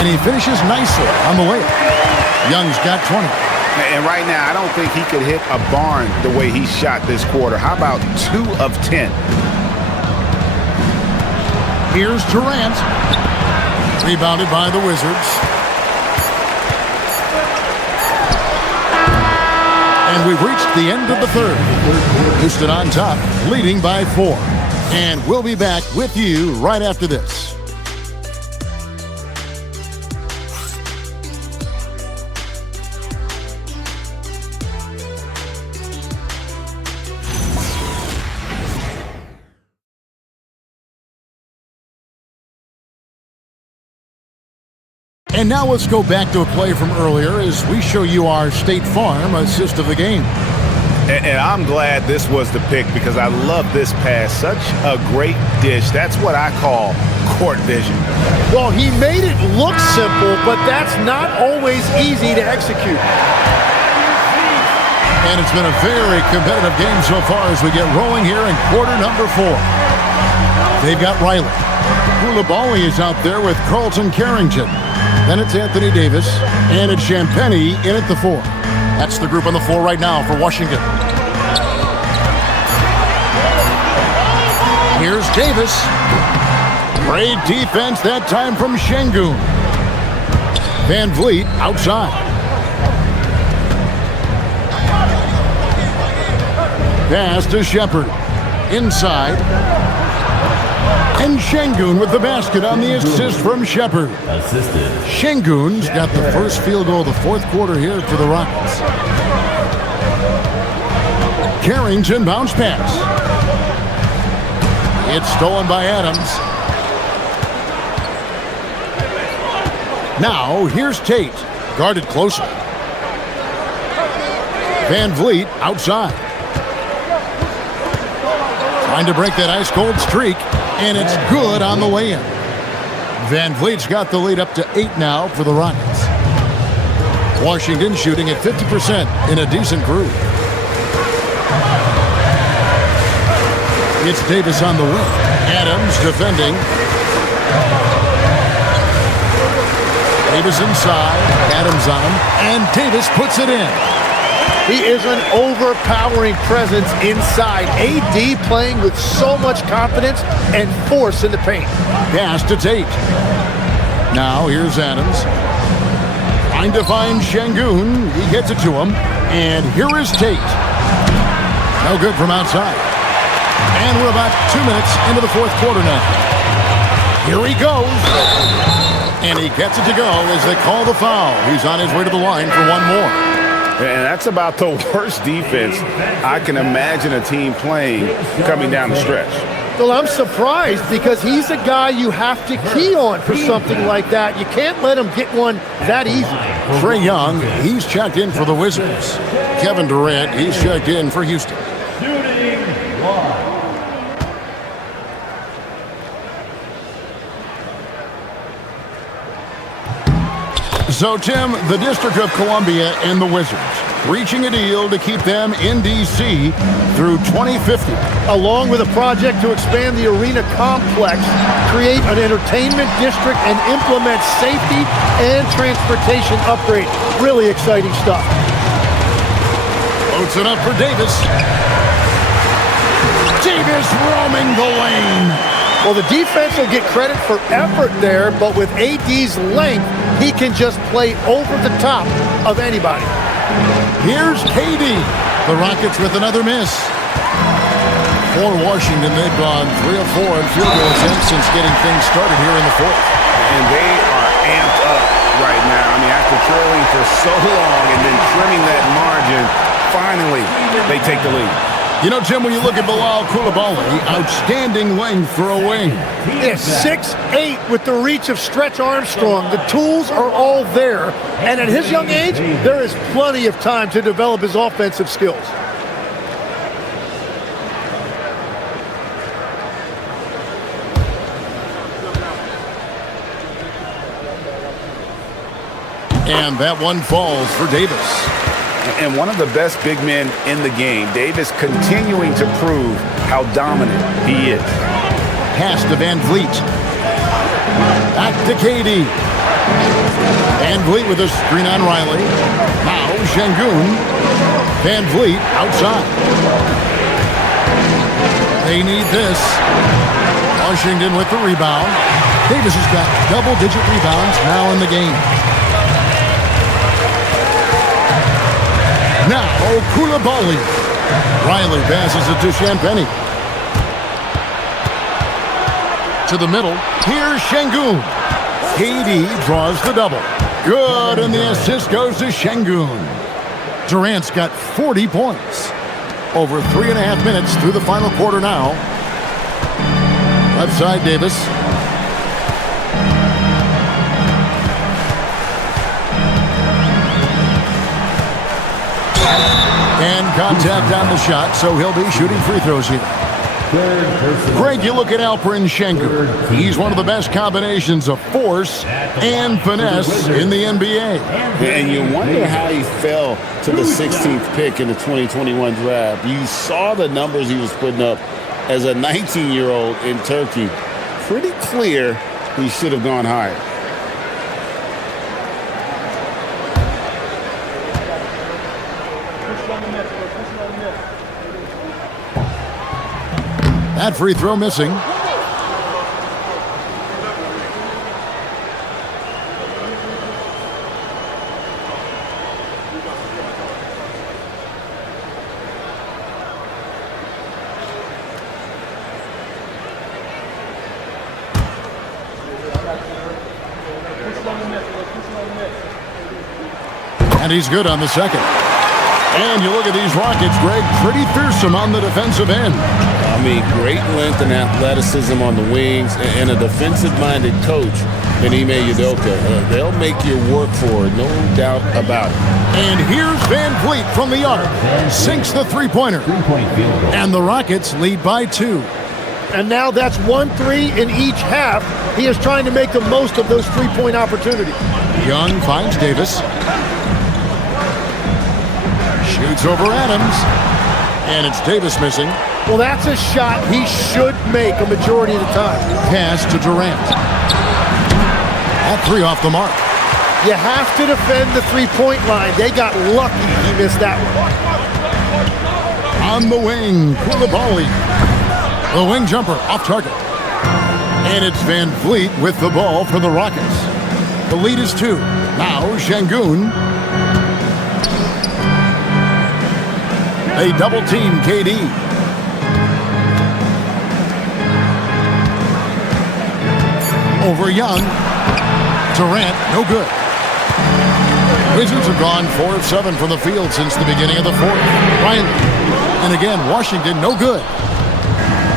And he finishes nicely on the layup. Young's got 20. And right now, I don't think he could hit a barn the way he shot this quarter. How about 2 of 10? Here's Durant. Rebounded by the Wizards. And we've reached the end of the third. Houston on top, leading by 4. And we'll be back with you right after this. And now let's go back to a play from earlier as we show you our State Farm assist of the game. And I'm glad this was the pick because I love this pass. Such a great dish. That's what I call court vision. Well, he made it look simple, but that's not always easy to execute. And it's been a very competitive game so far as we get rolling here in quarter number 4. They've got Riley. Koulibaly is out there with Carlton Carrington. Then it's Anthony Davis, and it's Champagnie in at the 4. That's the group on the floor right now for Washington. Here's Davis. Great defense that time from Şengün. Van Vliet outside. Pass to Shepard. Inside. And Şengün with the basket on the assist from Shepard. Şengün's got the first field goal of the fourth quarter here for the Rockets. Carrington bounce pass. It's stolen by Adams. Now here's Tate, guarded closer. Van Vliet outside. Trying to break that ice-cold streak, and it's good on the way in. Van Vliet's got the lead up to 8 now for the Rockets. Washington shooting at 50% in a decent groove. It's Davis on the wing. Adams defending. Davis inside. Adams on him. And Davis puts it in. He is an overpowering presence inside. AD playing with so much confidence and force in the paint. Pass to Tate. Now here's Adams. Trying to find Şengün. He gets it to him. And here is Tate. No good from outside. And we're about 2 minutes into the fourth quarter now. Here he goes. And he gets it to go as they call the foul. He's on his way to the line for one more. And that's about the worst defense I can imagine a team playing coming down the stretch. Well, I'm surprised because he's a guy you have to key on for something like that. You can't let him get one that easy. Trae Young, he's checked in for the Wizards. Kevin Durant, he's checked in for Houston. So, Tim, the District of Columbia and the Wizards reaching a deal to keep them in D.C. through 2050. Along with a project to expand the arena complex, create an entertainment district, and implement safety and transportation upgrades. Really exciting stuff. Loads it up for Davis. Davis roaming the lane. Well, the defense will get credit for effort there, but with AD's length, he can just play over the top of anybody. Here's KD. The Rockets with another miss. For Washington, they've gone 3 of 4 in field goal attempts since getting things started here in the fourth. And they are amped up right now. I mean, after trailing for so long and then trimming that margin, finally they take the lead. You know, Jim, when you look at Bilal Coulibaly, outstanding length for a wing. Yes, 6'8" with the reach of Stretch Armstrong. The tools are all there. And at his young age, there is plenty of time to develop his offensive skills. And that one falls for Davis. And one of the best big men in the game, Davis continuing to prove how dominant he is. Pass to Van Vliet. Back to KD. Van Vliet with a screen on Riley. Now Şengün. Van Vliet outside. They need this. Washington with the rebound. Davis has got double-digit rebounds now in the game. Now, Coulibaly. Riley passes it to Champagnie. To the middle. Here's Şengün. KD draws the double. Good, and the assist goes to Şengün. Durant's got 40 points. Over 3.5 minutes through the final quarter now. Left side, Davis. And contact on the shot, so he'll be shooting free throws here. Greg, you look at Alperen Şengün. He's one of the best combinations of force and finesse in the NBA. And you wonder how he fell to the 16th pick in the 2021 draft. You saw the numbers he was putting up as a 19-year-old in Turkey. Pretty clear he should have gone higher. That free throw missing. And he's good on the second. And you look at these Rockets, Greg, pretty fearsome on the defensive end. I mean, great length and athleticism on the wings, and a defensive-minded coach in Ime Udoka. They'll make you work for it, no doubt about it. And here's Van Vliet from the arc. Sinks the three-pointer. And the Rockets lead by 2. And now that's 1-3 in each half. He is trying to make the most of those three-point opportunities. Young finds Davis. Shoots over Adams. And it's Davis missing. Well, that's a shot he should make a majority of the time. Pass to Durant. That 3 off the mark. You have to defend the three-point line. They got lucky he missed that one. On the wing, Koulibaly. The wing jumper off target. And it's Van Vliet with the ball for the Rockets. The lead is 2. Now Şengün. They double-team KD. Over Young. Durant, no good. Wizards have gone 4 of 7 from the field since the beginning of the fourth. Finally. And again, Washington, no good.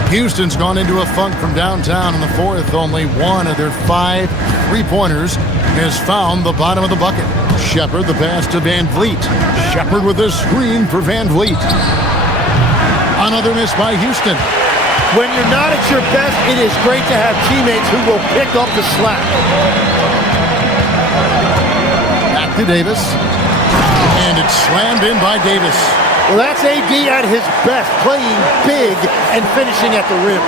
Houston's gone into a funk from downtown in the fourth. Only 1 of their 5 three-pointers has found the bottom of the bucket. Shepard, the pass to Van Vliet. Shepard with a screen for Van Vliet. Another miss by Houston. When you're not at your best, it is great to have teammates who will pick up the slack. Back to Davis. And it's slammed in by Davis. Well, that's AD at his best, playing big and finishing at the rim.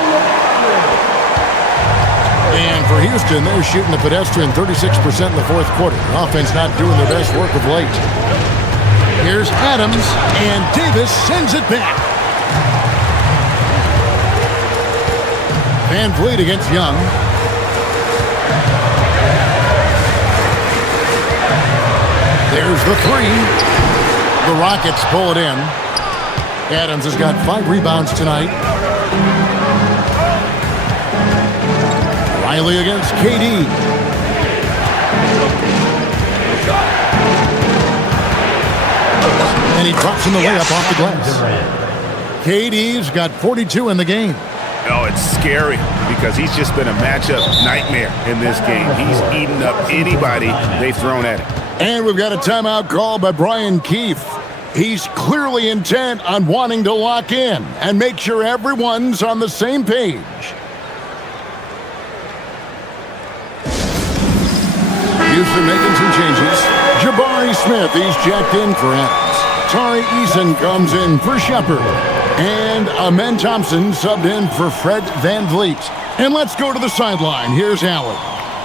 And for Houston, they're shooting the pedestrian 36% in the fourth quarter. The offense not doing their best work of late. Here's Adams, and Davis sends it back. Van Vliet against Young. There's the 3. The Rockets pull it in. Adams has got 5 rebounds tonight. Riley against KD. And he drops in the layup off the glass. KD's got 42 in the game. Oh, it's scary because he's just been a matchup nightmare in this game. He's eaten up anybody they've thrown at him. And we've got a timeout call by Brian Keefe. He's clearly intent on wanting to lock in and make sure everyone's on the same page. Houston making some changes. Jabari Smith, he's jacked in for Adams. Tari Eason comes in for Shepard. And Amen Thompson subbed in for Fred Van Vliet. And let's go to the sideline. Here's Allen.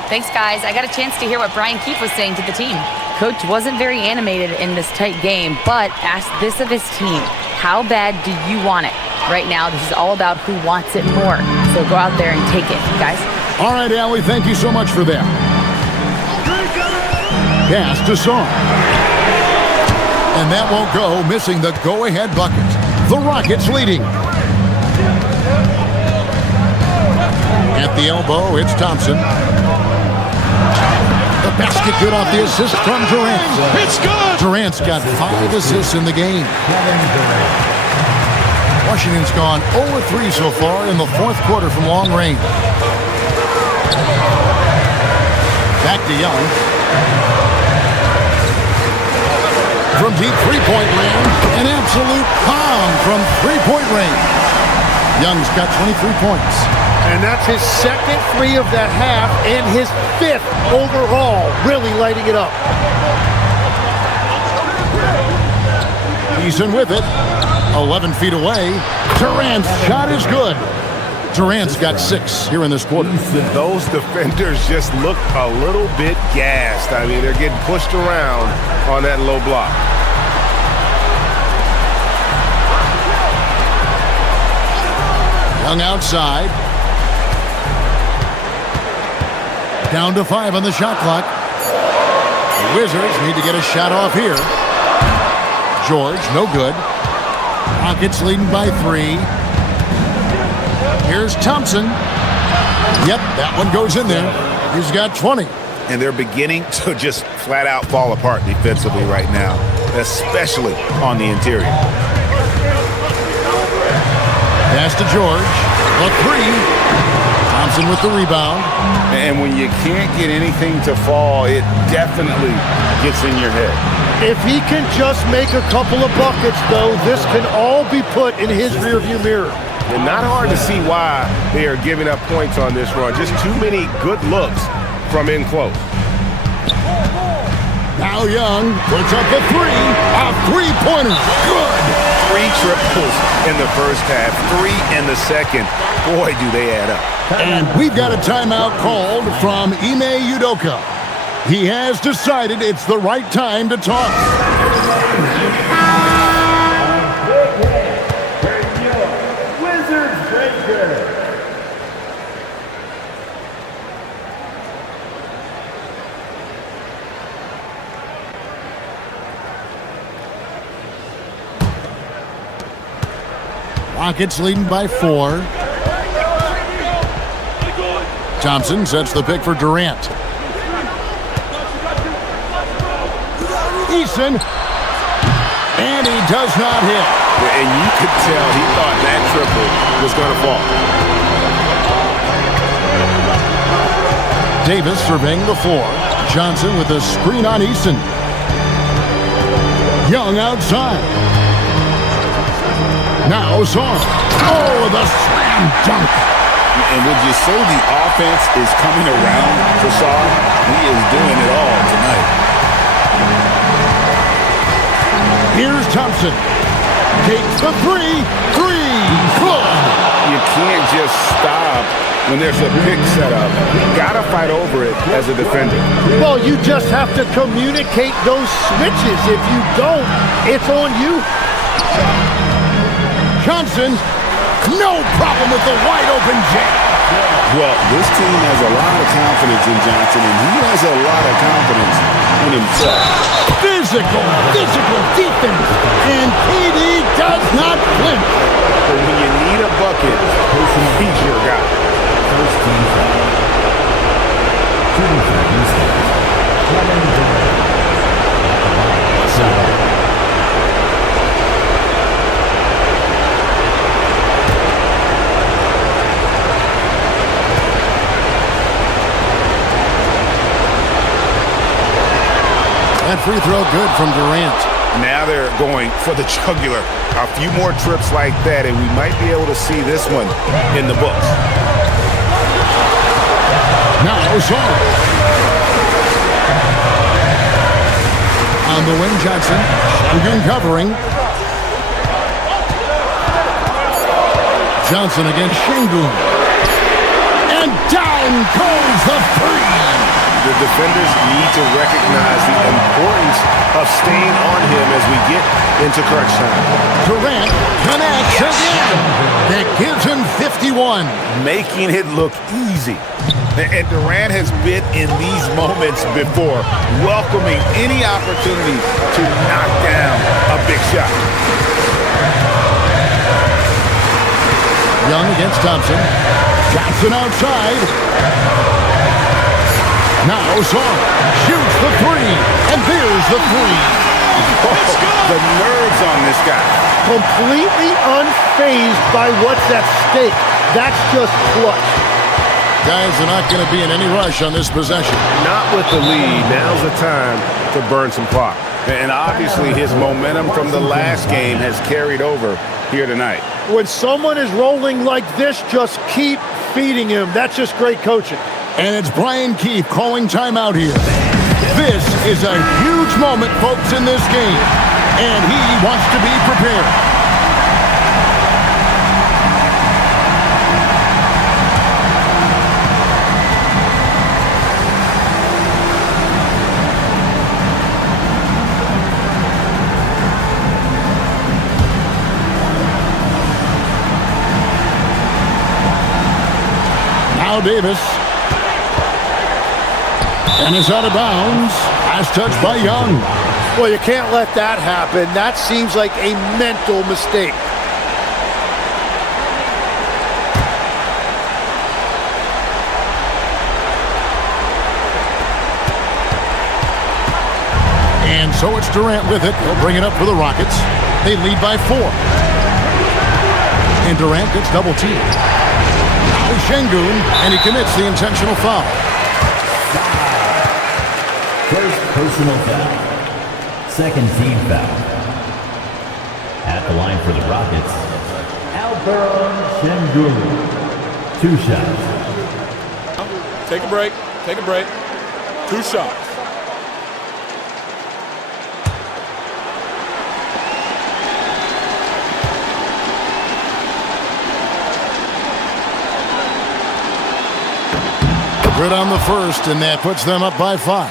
Thanks, guys. I got a chance to hear what Brian Keefe was saying to the team. Coach wasn't very animated in this tight game, but asked this of his team. How bad do you want it? Right now, this is all about who wants it more. So go out there and take it, guys. All right, Allie, thank you so much for that. Pass to Song. And that won't go, missing the go-ahead bucket. The Rockets leading. At the elbow, it's Thompson. The basket good off the assist from Durant. It's good. Durant's got 5 assists in the game. Washington's gone 0-3 so far in the fourth quarter from long range. Back to Young. From deep three-point land, an absolute bomb from three-point range. Young's got 23 points. And that's his second 3 of the half and his 5th overall, really lighting it up. Eason with it, 11 feet away. Durant's shot is good. Durant's got 6 here in this quarter. Those defenders just look a little bit gassed. I mean, they're getting pushed around on that low block. Young outside. Down to 5 on the shot clock. The Wizards need to get a shot off here. George, no good. Rockets leading by 3. Here's Thompson. Yep, that one goes in there. He's got 20. and they're beginning to just flat out fall apart defensively right now, especially on the interior. Pass to George. A three. Thompson with the rebound. And when you can't get anything to fall, it definitely gets in your head. If he can just make a couple of buckets, though, this can all be put in his rearview mirror. And not hard to see why they are giving up points on this run. Just too many good looks from in close. Now Young puts up a three. A three-pointer. Good. 3 triples in the first half, 3 in the second. Boy, do they add up. And we've got a timeout called from Ime Udoka. He has decided it's the right time to talk. Wizards breaker. Rockets leading by 4. Thompson sets the pick for Durant. Eason. And he does not hit. And you could tell he thought that triple was going to fall. Davis surveying the floor. Johnson with a screen on Eason. Young outside. Now Zorn. Oh, the slam dunk. And would you say the offense is coming around for Saul? He is doing it all tonight. Here's Thompson. Takes the three. Good. You can't just stop when there's a pick set up. You got to fight over it as a defender. Well, you just have to communicate those switches. If you don't, it's on you. Johnson, no problem with the wide-open jam. Well, this team has a lot of confidence in Johnson, and he has a lot of confidence in himself. Physical defense, and KD does not flinch. But when you need a bucket, he's your guy. First team foul. Shooting seconds. Kevin Durant. That free throw good from Durant. Now they're going for the jugular. A few more trips like that, and we might be able to see this one in the books. Now Zorn. On the wing, Johnson. Shangun covering. Johnson against Shangun. And down goes the three. The defenders need to recognize the importance of staying on him as we get into crunch time. Durant connects again. That gives him 51. Making it look easy. And Durant has been in these moments before, welcoming any opportunity to knock down a big shot. Young against Thompson. Johnson outside. Now Zorn shoots the three, and there's the three. The nerves on this guy. Completely unfazed by what's at stake. That's just clutch. Guys are not going to be in any rush on this possession. Not with the lead. Now's the time to burn some clock. And obviously his momentum from the last game has carried over here tonight. When someone is rolling like this, just keep feeding him. That's just great coaching. And it's Brian Keefe calling timeout here. This is a huge moment, folks, in this game. And he wants to be prepared. Now Davis. And is out of bounds. Last touch by Young. Well, you can't let that happen. That seems like a mental mistake. so it's Durant with it. He'll bring it up for the Rockets. They lead by 4. And Durant gets double-teamed. Now Şengün, and he commits the intentional foul. First personal foul. Second team foul. At the line for the Rockets, Alperen Şengün. 2 shots. Take a break. Take a break. 2 shots. Good on the first, and that puts them up by 5.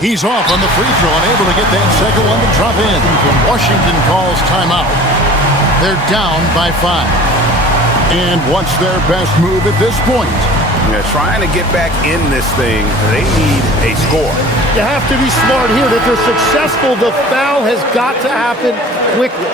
He's off on the free throw and able to get that second one to drop in. Washington calls timeout. They're down by 5. And what's their best move at this point? Yeah, trying to get back in this thing, they need a score. You have to be smart here. If they're successful, the foul has got to happen quickly.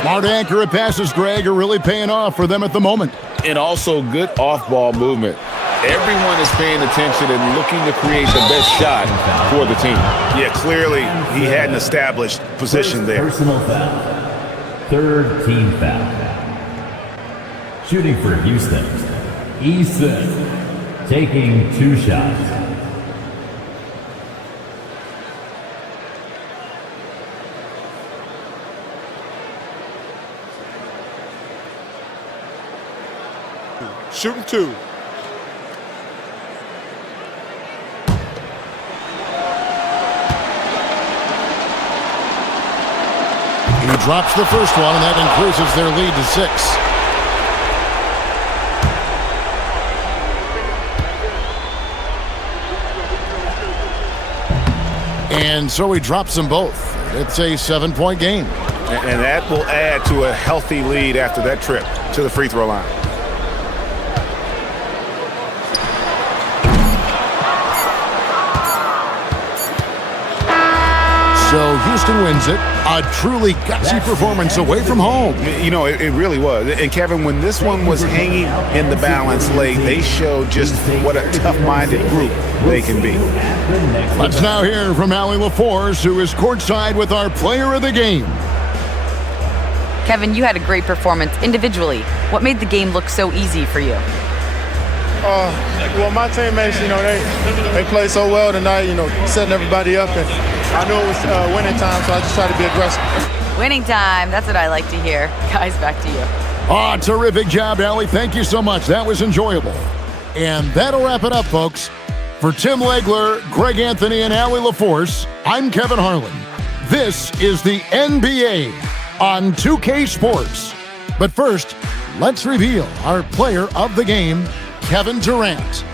Smart accurate passes, Greg, are really paying off for them at the moment. And also good off-ball movement. Everyone is paying attention and looking to create the best shot for the team. Yeah, clearly he had an established position there. Personal foul. Third team foul. Shooting for Houston, Easton. Taking 2 shots. Shooting 2. He drops the first one, and that increases their lead to 6. And so he drops them both. It's a 7-point game. And that will add to a healthy lead after that trip to the free throw line. So Houston wins it. A truly gutsy performance away from home. You know, it really was. And Kevin, when this one was hanging in the balance late, they showed just what a tough-minded group they can be. Let's now hear from Allie LaForce, who is courtside with our player of the game. Kevin, you had a great performance individually. What made the game look so easy for you? Well, my teammates, they played so well tonight, setting everybody up. And I knew it was winning time, so I just tried to be aggressive. Winning time. That's what I like to hear. Guys, back to you. Terrific job, Allie. Thank you so much. That was enjoyable. And that'll wrap it up, folks. For Tim Legler, Greg Anthony, and Allie LaForce, I'm Kevin Harlan. This is the NBA on 2K Sports. But first, let's reveal our player of the game, Kevin Durant.